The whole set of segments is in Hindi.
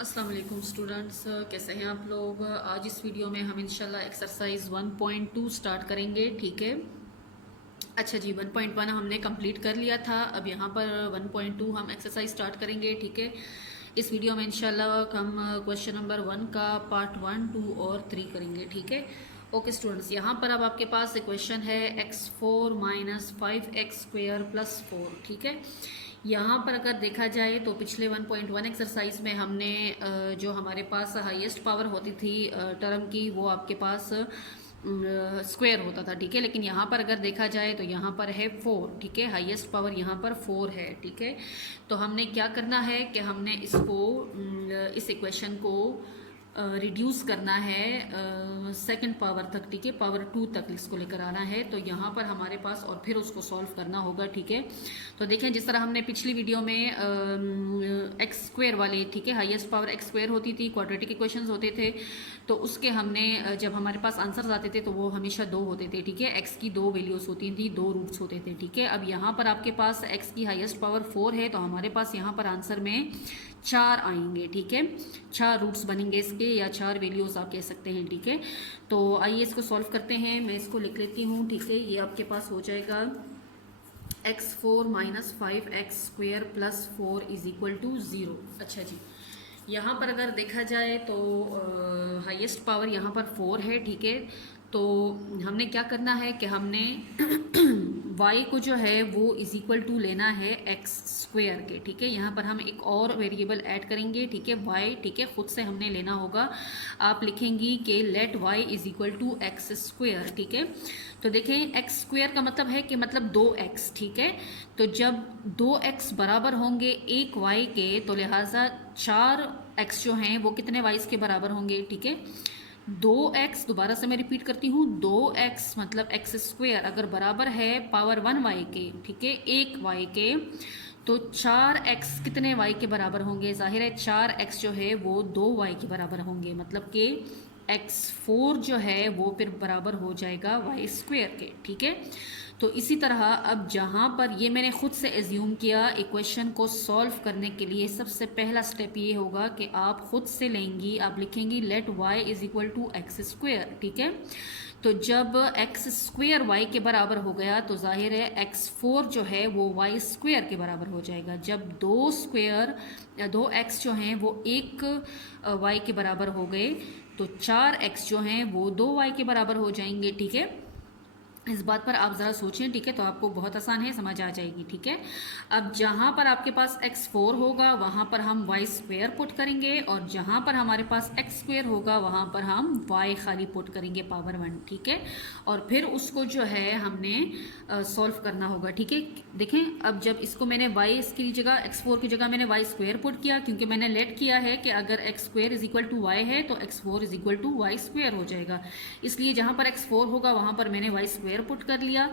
अस्सलाम वालेकुम स्टूडेंट्स, कैसे हैं आप लोग। आज इस वीडियो में हम इंशाल्लाह एक्सरसाइज 1.2 स्टार्ट करेंगे। ठीक है, अच्छा जी, 1.1 हमने कंप्लीट कर लिया था। अब यहाँ पर 1.2 हम एक्सरसाइज स्टार्ट करेंगे। ठीक है, इस वीडियो में इंशाल्लाह हम क्वेश्चन नंबर 1 का पार्ट 1, 2 और 3 करेंगे। ठीक है, ओके स्टूडेंट्स, यहाँ पर अब आपके पास एक क्वेश्चन है x4 माइनस 5x² प्लस 4। ठीक है, यहाँ पर अगर देखा जाए तो पिछले 1.1 एक्सरसाइज में हमने जो हमारे पास हाईएस्ट पावर होती थी टर्म की, वो आपके पास स्क्वायर होता था। ठीक है, लेकिन यहाँ पर अगर देखा जाए तो यहाँ पर है 4। ठीक है, हाईएस्ट पावर यहाँ पर 4 है। ठीक है, तो हमने क्या करना है कि हमने इसको इस इक्वेशन को रिड्यूस करना है सेकंड पावर तक। ठीक है, पावर 2 तक इसको लेकर आना है। तो यहाँ पर हमारे पास और फिर उसको सॉल्व करना होगा। ठीक है, तो देखें जिस तरह हमने पिछली वीडियो में एक्स स्क्वायर वाले, ठीक है, हाईएस्ट पावर एक्स स्क्वायर होती थी, क्वाड्रेटिक इक्वेशंस होते थे, तो उसके हमने जब हमारे पास आंसर्स आते थे तो वो हमेशा 2 होते थे। ठीक है, एक्स की 2 वैल्यूज होती थी, 2 रूट्स होते थे। ठीक है, अब यहाँ पर आपके पास एक्स की हाईएस्ट पावर 4 है, तो हमारे पास यहाँ पर आंसर में 4 आएंगे। ठीक है, 4 रूट्स बनेंगे इसके, या 4 वैल्यूज आप कह सकते हैं। ठीक है, तो आइए इसको सॉल्व करते हैं। मैं इसको लिख लेती हूँ। ठीक है, ये आपके पास हो जाएगा x4 minus 5x² plus 4 is equal to 0। अच्छा जी, यहाँ पर अगर देखा जाए तो हाईएस्ट पावर यहाँ पर 4 है। ठीक है, तो हमने क्या करना है कि हमने y को जो है वो इज इक्वल टू लेना है एक्स स्क्वेयर के। ठीक है, यहाँ पर हम एक और वेरिएबल ऐड करेंगे। ठीक है, y, ठीक है, खुद से हमने लेना होगा। आप लिखेंगी कि let y is equal to x square. ठीक है, तो देखें एक्स स्क्वेयर का मतलब है कि मतलब 2x। ठीक है, तो जब 2x बराबर होंगे 1y के, तो लिहाजा 4x जो हैं वो कितने y के बराबर होंगे। ठीक है, 2x, दोबारा से मैं रिपीट करती हूँ, 2x मतलब एक्स स्क्वेयर अगर बराबर है पावर 1y के, ठीक है, 1y के, तो 4x कितने y के बराबर होंगे। जाहिर है 4x जो है वो 2y के बराबर होंगे, मतलब कि x4 जो है वो फिर बराबर हो जाएगा y स्क्वेयर के। ठीक है, तो इसी तरह अब जहाँ पर ये मैंने खुद से एज्यूम किया, इक्वेशन को सॉल्व करने के लिए सबसे पहला स्टेप ये होगा कि आप खुद से लेंगी, आप लिखेंगी let y is equal to x square. ठीक है, तो जब एक्स स्क्वेयर वाई के बराबर हो गया तो जाहिर है x4 जो है वो y स्क्वेयर के बराबर हो जाएगा। जब 2x जो हैं वो 1y के बराबर हो गए, तो 4x जो हैं वो 2y के बराबर हो जाएंगे। ठीक है, इस बात पर आप ज़रा सोचें। ठीक है, तो आपको बहुत आसान है, समझ आ जाएगी। ठीक है, अब जहाँ पर आपके पास x4 होगा वहाँ पर हम y स्क्वेयर पुट करेंगे, और जहाँ पर हमारे पास x स्क्वेयर होगा वहाँ पर हम y खाली पुट करेंगे पावर 1। ठीक है, और फिर उसको जो है हमने सॉल्व करना होगा। ठीक है, देखें अब जब इसको मैंने y की जगह, x4 की जगह मैंने y स्क्वेयर पुट किया, क्योंकि मैंने लेट किया है कि अगर x square is equal to y है तो x4 is equal to y square हो जाएगा, इसलिए जहाँ पर x4 होगा वहाँ पर मैंने y स्क्वेयर पुट कर लिया।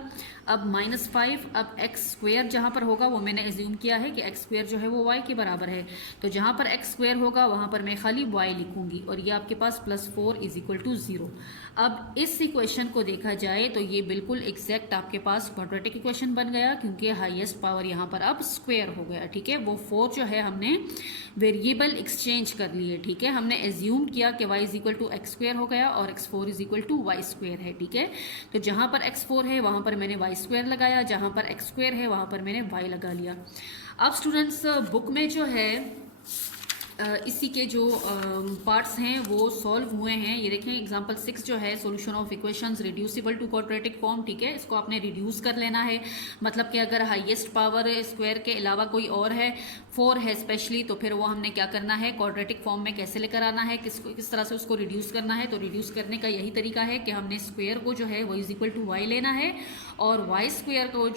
अब -5, अब एक्स स्क्वेयर जहाँ पर होगा वो मैंने एज्यूम किया है कि एक्स स्क्वेयर जो है वो y के बराबर है, तो जहाँ पर एक्स स्क्वेयर होगा वहाँ पर मैं खाली y लिखूंगी, और ये आपके पास +4 इज इक्वल टू 0। अब इस इक्वेशन को देखा जाए तो ये बिल्कुल एग्जैक्ट आपके पास क्वाड्रेटिक इक्वेशन बन गया, क्योंकि हाईएस्ट पावर यहाँ पर अब स्क्वेयर हो गया। ठीक है, वो 4 जो है हमने वेरिएबल एक्सचेंज कर लिए। ठीक है, हमने एज्यूम किया कि y is equal to x square हो गया और x4 is equal to y square है। ठीक है, तो जहाँ पर x4 है वहाँ पर मैंने y स्क्वेयर लगाया, जहाँ पर x स्क्वेयर है वहाँ पर मैंने y लगा लिया। अब स्टूडेंट्स बुक में जो है इसी के जो पार्ट्स हैं वो सॉल्व हुए हैं। ये देखें एग्जांपल 6 जो है solution of equations reducible to quadratic form. ठीक है, इसको आपने रिड्यूस कर लेना है, मतलब कि अगर हाईएस्ट पावर स्क्वायर के अलावा कोई और है, 4 है स्पेशली, तो फिर वो हमने क्या करना है, क्वाड्रेटिक फॉर्म में कैसे लेकर आना है, किस तरह से उसको रिड्यूस करना है। तो रिड्यूस करने का यही तरीका है कि हमने स्क्वेयर को जो है वो इज इक्वल टू वाई लेना है, और वाई स्क्वेयर को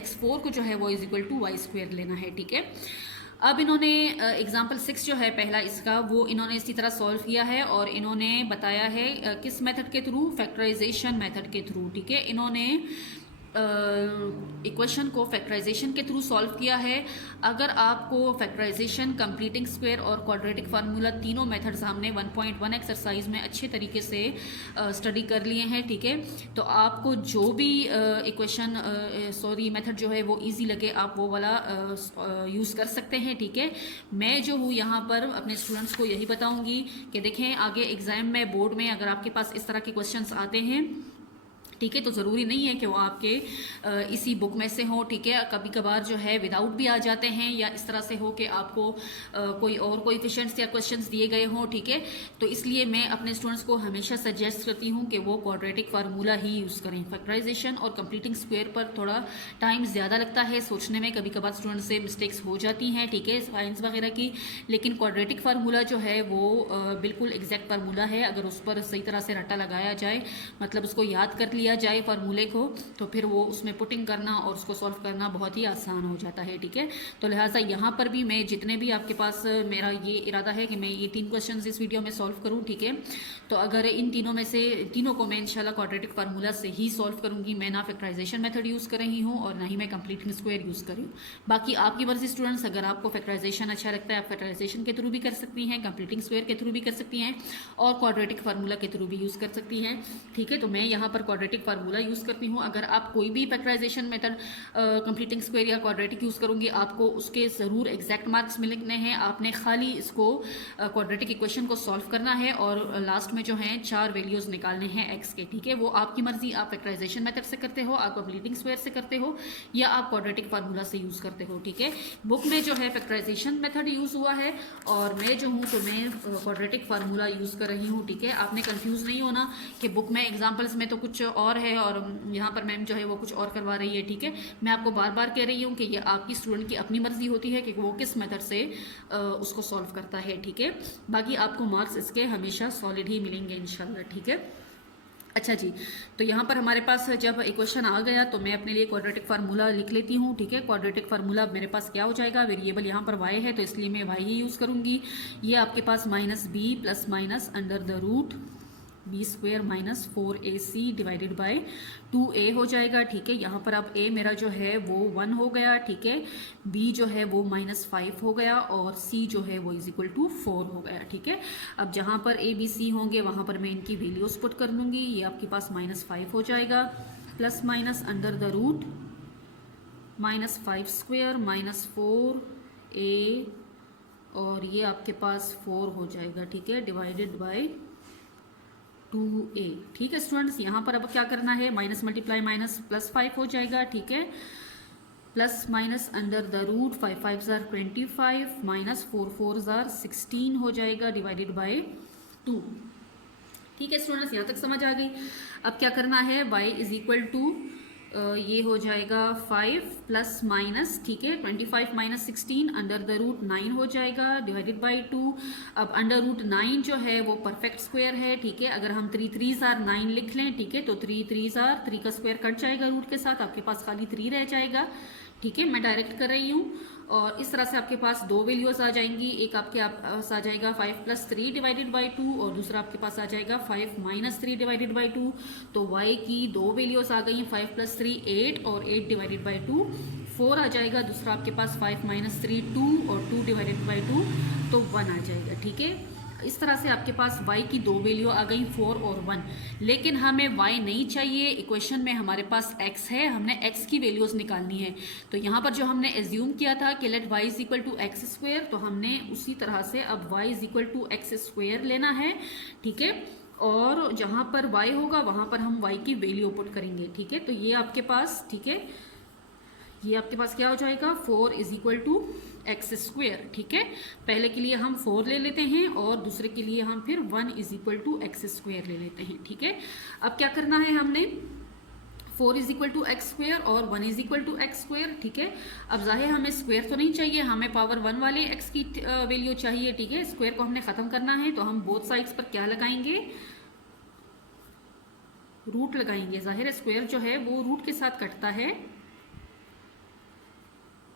x4 को जो है वो is equal to y square लेना है। ठीक है, अब इन्होंने एग्जाम्पल 6 जो है पहला इसका, वो इन्होंने इसी तरह सॉल्व किया है, और इन्होंने बताया है किस मेथड के थ्रू, फैक्टराइजेशन मेथड के थ्रू। ठीक है, इन्होंने इक्वेशन को फैक्टराइजेशन के थ्रू सॉल्व किया है। अगर आपको फैक्टराइजेशन, कंप्लीटिंग स्क्वायर और क्वाड्रेटिक फार्मूला तीनों मेथड्स हमने 1.1 एक्सरसाइज में अच्छे तरीके से स्टडी कर लिए हैं, ठीक है। तो आपको जो भी इक्वेशन मेथड जो है वो इजी लगे आप वो वाला यूज़ कर सकते हैं, ठीक है। मैं जो हूँ यहाँ पर अपने स्टूडेंट्स को यही बताऊँगी कि देखें आगे एग्ज़ाम में, बोर्ड में अगर आपके पास इस तरह के क्वेश्चंस आते हैं, ठीक है, तो ज़रूरी नहीं है कि वो आपके इसी बुक में से हो, ठीक है। कभी कभार जो है विदाउट भी आ जाते हैं, या इस तरह से हो कि आपको कोई और कोएफिशिएंट्स या क्वेश्चंस दिए गए हों, ठीक है। तो इसलिए मैं अपने स्टूडेंट्स को हमेशा सजेस्ट करती हूँ कि वो क्वाड्रेटिक फार्मूला ही यूज़ करें। फैक्टराइजेशन और कंप्लीटिंग स्क्वायर पर थोड़ा टाइम ज़्यादा लगता है सोचने में, कभी कभार स्टूडेंट से मिस्टेक्स हो जाती हैं, ठीक है, साइंस वगैरह की। लेकिन क्वाड्रेटिक फार्मूला जो है वो बिल्कुल एग्जैक्ट फार्मूला है। अगर उस पर सही तरह से रट्टा लगाया जाए, मतलब उसको याद कर लिया जाए फार्मूले को, तो फिर वो उसमें पुटिंग करना और उसको सॉल्व करना बहुत ही आसान हो जाता है, ठीक है। तो लिहाजा यहाँ पर भी मैं जितने भी आपके पास, मेरा ये इरादा है कि मैं ये 3 क्वेश्चंस इस वीडियो में सॉल्व करूँ, ठीक है। तो अगर इन तीनों में से तीनों को मैं इंशाल्लाह क्वाड्रेटिक फार्मूला से ही सॉल्व करूँगी। मैं ना फैक्टराइजेशन मेथड यूज़ कर रही हूँ और ना ही मैं कंप्लीटिंग स्क्वायर यूज़ कर रही हूँ। बाकी आपकी मर्जी स्टूडेंट्स, अगर आपको फैक्टराइजेशन अच्छा लगता है आप फैक्टराइजेशन के थ्रू भी कर सकती हैं, कंप्लीटिंग स्क्वायर के थ्रू भी कर सकती हैं और क्वाड्रेटिक फार्मूला के थ्रू भी यूज़ कर सकती हैं, ठीक है। तो मैं यहाँ पर क्वाड्रेटिक फार्मूला यूज़ करती हूँ। अगर आप कोई भी फैक्टराइजेशन मेथड, कंप्लीटिंग स्क्वायर या क्वाड्रेटिक यूज़ करूँगी, आपको उसके ज़रूर एग्जैक्ट मार्क्स मिलने हैं। आपने खाली इसको क्वाड्रेटिक इक्वेशन को सॉल्व करना है और लास्ट में जो है 4 वैल्यूज़ निकालने हैं एक्स के, ठीक है। वो आपकी मर्जी, आप फैक्टराइजेशन मेथड से करते हो, आप कंप्लीटिंग स्क्वायर से करते हो, या आप क्वाड्रेटिक फार्मूला से यूज़ करते हो, ठीक है। बुक में जो है फैक्टराइजेशन मेथड यूज़ हुआ है और मैं जो हूँ तो मैं क्वाड्रेटिक फार्मूला यूज़ कर रही हूँ, ठीक है। आपने कंफ्यूज नहीं होना कि बुक में एग्जाम्पल्स में तो कुछ और है और यहाँ पर मैम जो है वो कुछ और करवा रही है, ठीक है। मैं आपको बार बार कह रही हूँ कि ये आपकी स्टूडेंट की अपनी मर्जी होती है कि वो किस मेथड से उसको सॉल्व करता है, ठीक है। बाकी आपको मार्क्स इसके हमेशा सॉलिड ही मिलेंगे इंशाल्लाह, ठीक है। अच्छा जी, तो यहाँ पर हमारे पास जब इक्वेशन आ गया तो मैं अपने लिए क्वाड्रेटिक फार्मूला लिख लेती हूँ, ठीक है। क्वाड्रेटिक फार्मूला मेरे पास क्या हो जाएगा, वेरिएबल यहाँ पर y है तो इसलिए मैं y ही यूज़ करूँगी। ये आपके पास -b plus minus under the root b square minus 4ac divided by 2a हो जाएगा, ठीक है। यहाँ पर अब a मेरा जो है वो 1 हो गया, ठीक है। b जो है वो -5 हो गया और c जो है वो =4 हो गया, ठीक है। अब जहाँ पर a b c होंगे वहाँ पर मैं इनकी वैल्यूज पुट कर लूँगी। ये आपके पास -5 हो जाएगा plus minus under the root -5 square minus 4a और ये आपके पास 4 हो जाएगा, ठीक है, डिवाइडेड बाय 2a, ठीक है स्टूडेंट्स। यहाँ पर अब क्या करना है, माइनस मल्टीप्लाई माइनस प्लस 5 हो जाएगा, ठीक है। Plus minus under the root 5 5 ज़ार 25 माइनस 4 4 ज़ार 16 हो जाएगा डिवाइडेड बाय 2, ठीक है स्टूडेंट्स। यहाँ तक समझ आ गई। अब क्या करना है, y ये हो जाएगा 5 प्लस माइनस, ठीक है, 25 माइनस 16 अंडर द रूट 9 हो जाएगा डिवाइडेड बाय 2। अब अंडर रूट 9 जो है वो परफेक्ट स्क्वायर है, ठीक है। अगर हम 3 3 ज़ार 9 लिख लें, ठीक है, तो 3 3 ज़ार 3 का स्क्वायर कट जाएगा रूट के साथ, आपके पास खाली 3 रह जाएगा, ठीक है। मैं डायरेक्ट कर रही हूँ और इस तरह से आपके पास 2 वैल्यूज आ जाएंगी। एक आपके पास आ जाएगा 5 प्लस 3 डिवाइडेड बाय 2 और दूसरा आपके पास आ जाएगा 5 माइनस 3 डिवाइडेड बाय 2। तो y की 2 वैल्यूज आ गई, 5 प्लस 3 8 और 8 डिवाइडेड बाय 2 4 आ जाएगा। दूसरा आपके पास 5 माइनस 3 2 और 2 डिवाइडेड बाय 2 तो 1 आ जाएगा, ठीक है। इस तरह से आपके पास y की 2 वैल्यू आ गई 4 और 1, लेकिन हमें y नहीं चाहिए। इक्वेशन में हमारे पास x है, हमने x की वैल्यूज निकालनी है। तो यहाँ पर जो हमने एज्यूम किया था कि let y is equal to x square, तो हमने उसी तरह से अब y is equal to x square लेना है, ठीक है। और जहाँ पर y होगा वहाँ पर हम y की वैल्यू पुट करेंगे, ठीक है। तो ये आपके पास, ठीक है, ये आपके पास क्या हो जाएगा, 4 is equal to x square, ठीक है। पहले के लिए हम 4 ले लेते हैं और दूसरे के लिए हम फिर 1 is equal to x square ले लेते हैं, ठीक है। अब क्या करना है, हमने 4 is equal to x square और 1 is equal to x square, ठीक है। अब जाहिर हमें स्क्वेयर तो नहीं चाहिए, हमें पावर 1 वाले x की वैल्यू चाहिए, ठीक है। स्क्वेयर को हमने ख़त्म करना है तो हम बोथ साइड्स पर क्या लगाएंगे, रूट लगाएंगे। जाहिर है स्क्वेयर जो है वो रूट के साथ कटता है,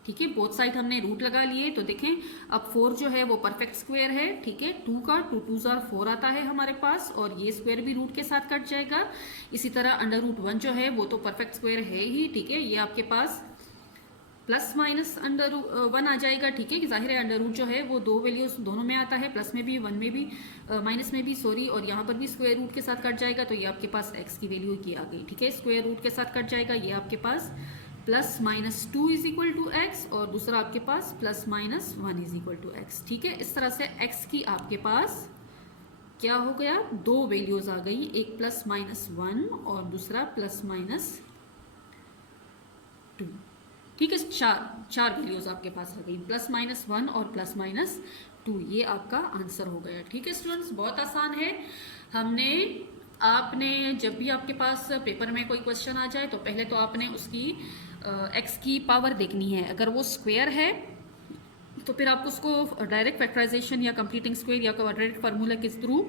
ठीक है। बोथ साइड हमने रूट लगा लिए, तो देखें अब 4 जो है वो परफेक्ट स्क्वायर है, ठीक है। 2 का 2 2 आर 4 आता है हमारे पास, और ये स्क्वायर भी रूट के साथ कट जाएगा। इसी तरह अंडर रूट 1 जो है वो तो परफेक्ट स्क्वायर है ही, ठीक है। ये आपके पास प्लस माइनस अंडर 1 आ जाएगा, ठीक है। कि जाहिर है अंडर रूट जो है वो दो वैल्यूज दोनों में आता है, प्लस में भी 1 में भी माइनस में भी, सॉरी, और यहाँ पर भी स्क्वायर रूट के साथ कट जाएगा, तो ये आपके पास x की वैल्यू की आ गई, ठीक है। स्क्वायर रूट के साथ कट जाएगा, ये आपके पास plus minus 2 is equal to x, और दूसरा आपके पास plus minus 1 is equal to x, ठीक है। इस तरह से x की आपके पास क्या हो गया, दो वैल्यूज आ गई, एक प्लस माइनस 1 और दूसरा प्लस माइनस 2, ठीक है। चार वैल्यूज आपके पास आ गई, प्लस माइनस 1 और प्लस माइनस 2, ये आपका आंसर हो गया, ठीक है स्टूडेंट्स। बहुत आसान है। आपने जब भी आपके पास पेपर में कोई क्वेश्चन आ जाए तो पहले तो आपने उसकी x की पावर देखनी है। अगर वो स्क्वायर है तो फिर आपको उसको डायरेक्ट फैक्टराइजेशन या कंप्लीटिंग स्क्वायर या क्वाड्रेटिक फार्मूला के थ्रू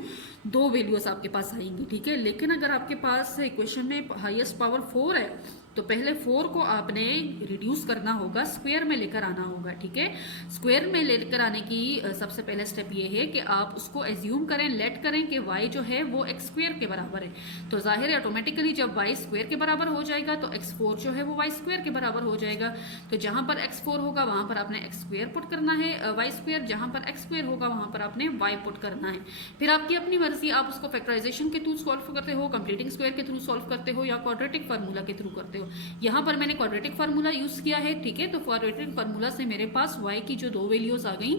दो वैल्यूज आपके पास आएंगी, ठीक है। लेकिन अगर आपके पास इक्वेशन में हाईएस्ट पावर 4 है तो पहले 4 को आपने रिड्यूस करना होगा, स्क्वायर में लेकर आना होगा, ठीक है। स्क्वायर में लेकर आने की सबसे पहले स्टेप ये है कि आप उसको एज्यूम करें, लेट करें कि y जो है वो x स्क्वायर के बराबर है। तो जाहिर है ऑटोमेटिकली जब y स्क्वायर के बराबर हो जाएगा तो x4 जो है वो y स्क्वायर के बराबर हो जाएगा। तो जहां पर x4 होगा वहां पर आपने x स्क्वायर पुट करना है, y स्क्वायर, जहां पर x स्क्वायर होगा वहां पर आपने y पुट करना है। फिर आपकी अपनी मर्जी, आप उसको फैक्टराइजेशन के थ्रू सॉल्व करते हो, कंप्लीटिंग स्क्वायर के थ्रू सॉल्व करते हो, या क्वाड्रेटिक फार्मूला के थ्रू करते हो। यहाँ पर मैंने क्वाड्रेटिक फार्मूला यूज किया है, ठीक है। तो क्वाड्रेटिक फार्मूला से मेरे पास y की जो दो वैल्यूज आ गई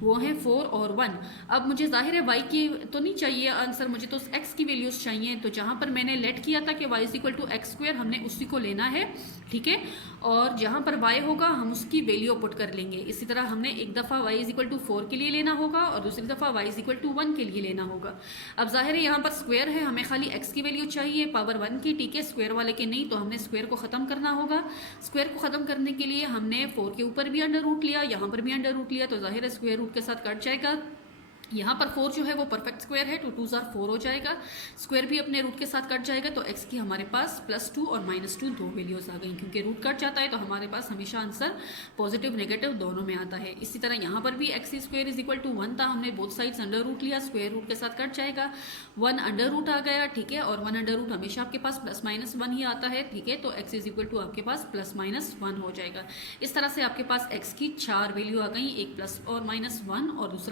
वो है 4 और 1। अब मुझे जाहिर है y की तो नहीं चाहिए आंसर, मुझे तो x की वैल्यूज चाहिए। तो जहां पर मैंने लेट किया था कि y is equal to x square, हमने उसी को लेना है, ठीक है। और जहां पर y होगा हम उसकी वैल्यू पुट कर लेंगे। इसी तरह हमने एक दफा y इज इक्वल टू 4 के लिए लेना होगा और दूसरी दफा y इज इक्वल टू 1 के लिए लेना होगा। अब जाहिर है यहाँ पर स्क्वायर है, हमें खाली x की वैल्यू चाहिए पावर 1 की, ठीक है, स्क्वायर वाले के नहीं। तो हमने स्क्वायर को खत्म करना होगा। स्क्वायर को खत्म करने के लिए हमने 4 के ऊपर भी अंडर रूट लिया, यहाँ पर भी अंडर रूट लिया, तो जाहिर है स्क्वायर रूट के साथ कट जाएगा। यहाँ पर 4 जो है वो परफेक्ट स्क्वायर है, 2 2 आर 4 हो जाएगा, स्क्वायर भी अपने रूट के साथ कट जाएगा। तो x की हमारे पास +2 और -2 दो वैल्यूज आ गई। क्योंकि रूट कट जाता है तो हमारे पास हमेशा आंसर पॉजिटिव नेगेटिव दोनों में आता है। इसी तरह यहाँ पर भी x square is equal to 1 था, हमने बोथ साइड्स अंडर रूट लिया, स्क्वायर रूट के साथ कट जाएगा, 1 अंडर रूट आ गया, ठीक है। और 1 अंडर रूट हमेशा आपके पास +-1 ही आता है, ठीक है। तो x इज इक्वल टू आपके पास +-1 हो जाएगा। इस तरह से आपके पास x की 4 वैल्यू आ गई, एक प्लस और -1 और दूसरा